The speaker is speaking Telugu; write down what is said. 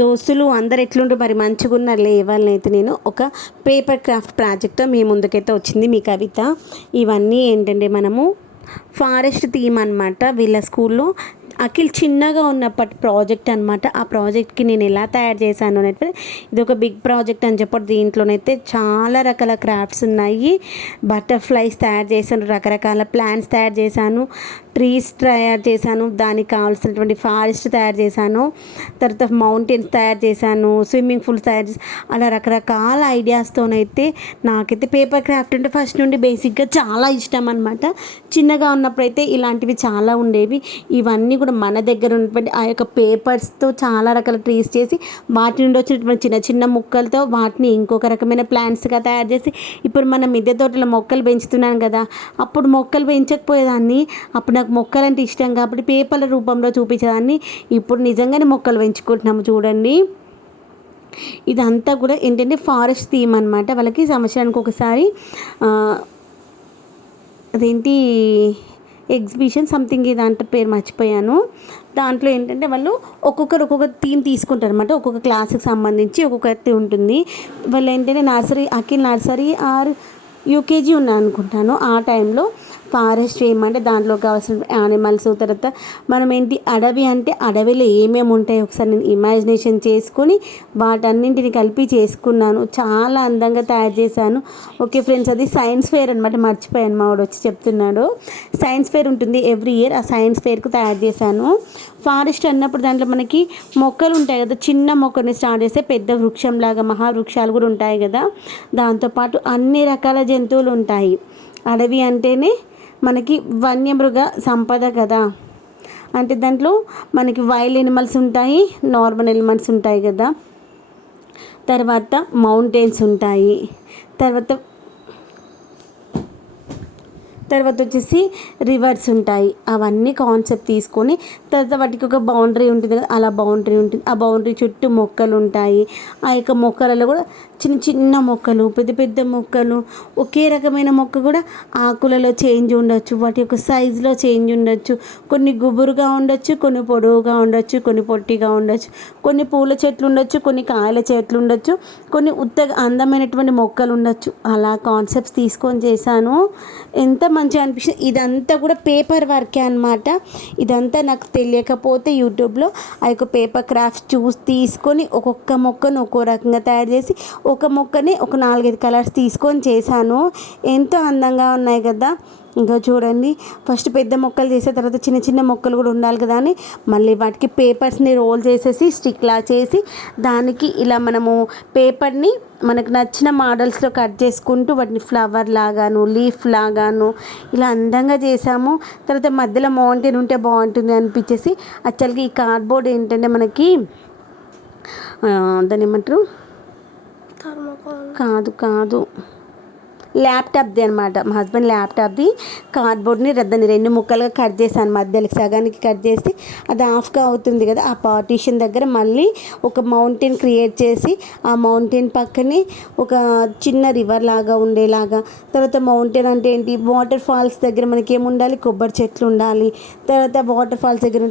దోస్తులు అందరు ఎట్లుంటారు మరి మంచిగున్నారులే. ఇవాళనైతే నేను ఒక పేపర్ క్రాఫ్ట్ ప్రాజెక్ట్తో మీ ముందుకైతే వచ్చింది మీ కవిత. ఇవన్నీ ఏంటంటే మనము ఫారెస్ట్ థీమ్ అనమాట. వీళ్ళ స్కూల్లో అఖిల్ చిన్నగా ఉన్నప్పటి ప్రాజెక్ట్ అనమాట. ఆ ప్రాజెక్ట్కి నేను ఎలా తయారు చేశాను అనేది ఇది ఒక బిగ్ ప్రాజెక్ట్ అని చెప్పి దీంట్లోనైతే చాలా రకాల క్రాఫ్ట్స్ ఉన్నాయి. బటర్ఫ్లైస్ తయారు చేశాను, రకరకాల ప్లాంట్స్ తయారు చేశాను, ట్రీస్ తయారు చేశాను, దానికి కావాల్సినటువంటి ఫారెస్ట్ తయారు చేశాను, తర్వాత మౌంటైన్స్ తయారు చేశాను, స్విమ్మింగ్ పూల్స్ తయారు చేశాను. అలా రకరకాల ఐడియాస్తోనైతే నాకైతే పేపర్ క్రాఫ్ట్ అంటే ఫస్ట్ నుండి బేసిక్గా చాలా ఇష్టం అనమాట. చిన్నగా ఉన్నప్పుడైతే ఇలాంటివి చాలా ఉండేవి. ఇవన్నీ కూడా మన దగ్గర ఉన్నటువంటి ఆ యొక్క పేపర్స్తో చాలా రకాల ట్రీస్ చేసి వాటి నుండి వచ్చినటువంటి చిన్న చిన్న ముక్కలతో వాటిని ఇంకొక రకమైన ప్లాంట్స్గా తయారు చేసి ఇప్పుడు మన మిద్దె తోటలో మొక్కలు పెంచుతున్నాను కదా, అప్పుడు మొక్కలు పెంచకపోయేదాన్ని. అప్పుడు నాకు మొక్కలు అంటే ఇష్టం కాబట్టి పేపర్ల రూపంలో చూపించేదాన్ని. ఇప్పుడు నిజంగానే మొక్కలు పెంచుకుంటున్నాము చూడండి. ఇదంతా కూడా ఏంటంటే ఫారెస్ట్ థీమ్ అనమాట. వాళ్ళకి సంవత్సరానికి ఒకసారి అదేంటి ఎగ్జిబిషన్ సంథింగ్ ఇదంటే పేరు మర్చిపోయాను. దాంట్లో ఏంటంటే వాళ్ళు ఒక్కొక్కరు ఒక్కొక్క థీమ్ తీసుకుంటారు అనమాట. ఒక్కొక్క క్లాస్కి సంబంధించి ఒక్కొక్కటి ఉంటుంది. వాళ్ళు ఏంటంటే అఖిల్ నర్సరీ ఆర్ యూకేజీ ఉన్నాను అనుకుంటాను. ఆ టైంలో ఫారెస్ట్ ఏమంటే దాంట్లో కావాల్సిన యానిమల్స్, తర్వాత మనం ఏంటి అడవి అంటే అడవిలో ఏమేమి ఉంటాయో ఒకసారి నేను ఇమాజినేషన్ చేసుకొని వాటన్నింటిని కలిపి చేసుకున్నాను. చాలా అందంగా తయారు చేశాను. ఓకే ఫ్రెండ్స్, అది సైన్స్ ఫేర్ అనమాట. మర్చిపోయాను, మా వాడు వచ్చి చెప్తున్నాడు. సైన్స్ ఫేర్ ఉంటుంది ఎవ్రీ ఇయర్. ఆ సైన్స్ ఫేర్కు తయారు చేశాను. ఫారెస్ట్ అన్నప్పుడు దాంట్లో మనకి మొక్కలు ఉంటాయి కదా, చిన్న మొక్కని స్టార్ట్ చేస్తే పెద్ద వృక్షంలాగా మహావృక్షాలు కూడా ఉంటాయి కదా. దాంతోపాటు అన్ని రకాల జంతువులు ఉంటాయి. అడవి అంటేనే మనకి వన్యమృగ సంపద కదా. అంటే దాంట్లో మనకి వైల్డ్ ఎనిమల్స్ ఉంటాయి, నార్మల్ ఎనిమల్స్ ఉంటాయి కదా, తర్వాత మౌంటైన్స్ ఉంటాయి, తర్వాత వచ్చేసి రివర్స్ ఉంటాయి. అవన్నీ కాన్సెప్ట్ తీసుకొని తర్వాత వాటికి ఒక బౌండరీ ఉంటుంది కదా, అలా బౌండరీ ఉంటుంది. ఆ బౌండరీ చుట్టూ మొక్కలు ఉంటాయి. ఆ యొక్క మొక్కలలో కూడా చిన్న చిన్న మొక్కలు, పెద్ద పెద్ద మొక్కలు, ఒకే రకమైన మొక్క కూడా ఆకులలో చేంజ్ ఉండొచ్చు, వాటి యొక్క సైజులో చేంజ్ ఉండొచ్చు. కొన్ని గుబురుగా ఉండొచ్చు, కొన్ని పొడవుగా ఉండొచ్చు, కొన్ని పొట్టిగా ఉండొచ్చు, కొన్ని పూల చెట్లు ఉండొచ్చు, కొన్ని కాయల చెట్లు ఉండొచ్చు, కొన్ని ఉత్తగా అందమైనటువంటి మొక్కలు ఉండొచ్చు. అలా కాన్సెప్ట్స్ తీసుకొని చేశాను. ఎంత మంచిగా అనిపిస్తుంది. ఇదంతా కూడా పేపర్ వర్కే అనమాట. ఇదంతా నాకు తెలియకపోతే యూట్యూబ్లో ఆ యొక్క పేపర్ క్రాఫ్ట్స్ తీసుకొని ఒక్కొక్క మొక్కను ఒక్కో రకంగా తయారు చేసి ఒక మొక్కని ఒక 4-5 కలర్స్ తీసుకొని చేశాను. ఎంతో అందంగా ఉన్నాయి కదా. ఇంకా చూడండి, ఫస్ట్ పెద్ద మొక్కలు చేసే తర్వాత చిన్న చిన్న మొక్కలు కూడా ఉండాలి కదా అని మళ్ళీ వాటికి పేపర్స్ని రోల్ చేసేసి స్టిక్లా చేసి దానికి ఇలా మనము పేపర్ని మనకు నచ్చిన మోడల్స్లో కట్ చేసుకుంటూ వాటిని ఫ్లవర్ లాగాను, లీఫ్ లాగాను ఇలా అందంగా చేసాము. తర్వాత మధ్యలో మౌంటైన్ ఉంటే బాగుంటుంది అనిపించేసి యాక్చువల్గా ఈ కార్డ్బోర్డ్ ఏంటంటే మనకి దాన్ని ఏమంటారు, కాదు ల్యాప్టాప్ది అనమాట. మా హస్బెండ్ ల్యాప్టాప్ది కార్డ్బోర్డ్ని దాన్ని 2 ముక్కలుగా కట్ చేశాను. మధ్యలో సగానికి కట్ చేసి అది హాఫ్గా అవుతుంది కదా, ఆ పార్టీషన్ దగ్గర మళ్ళీ ఒక మౌంటైన్ క్రియేట్ చేసి ఆ మౌంటైన్ పక్కనే ఒక చిన్న రివర్ లాగా ఉండేలాగా. తర్వాత మౌంటైన్ అంటే ఏంటి, వాటర్ ఫాల్స్ దగ్గర మనకి ఏముండాలి, కొబ్బరి చెట్లు ఉండాలి. తర్వాత వాటర్ ఫాల్స్ దగ్గర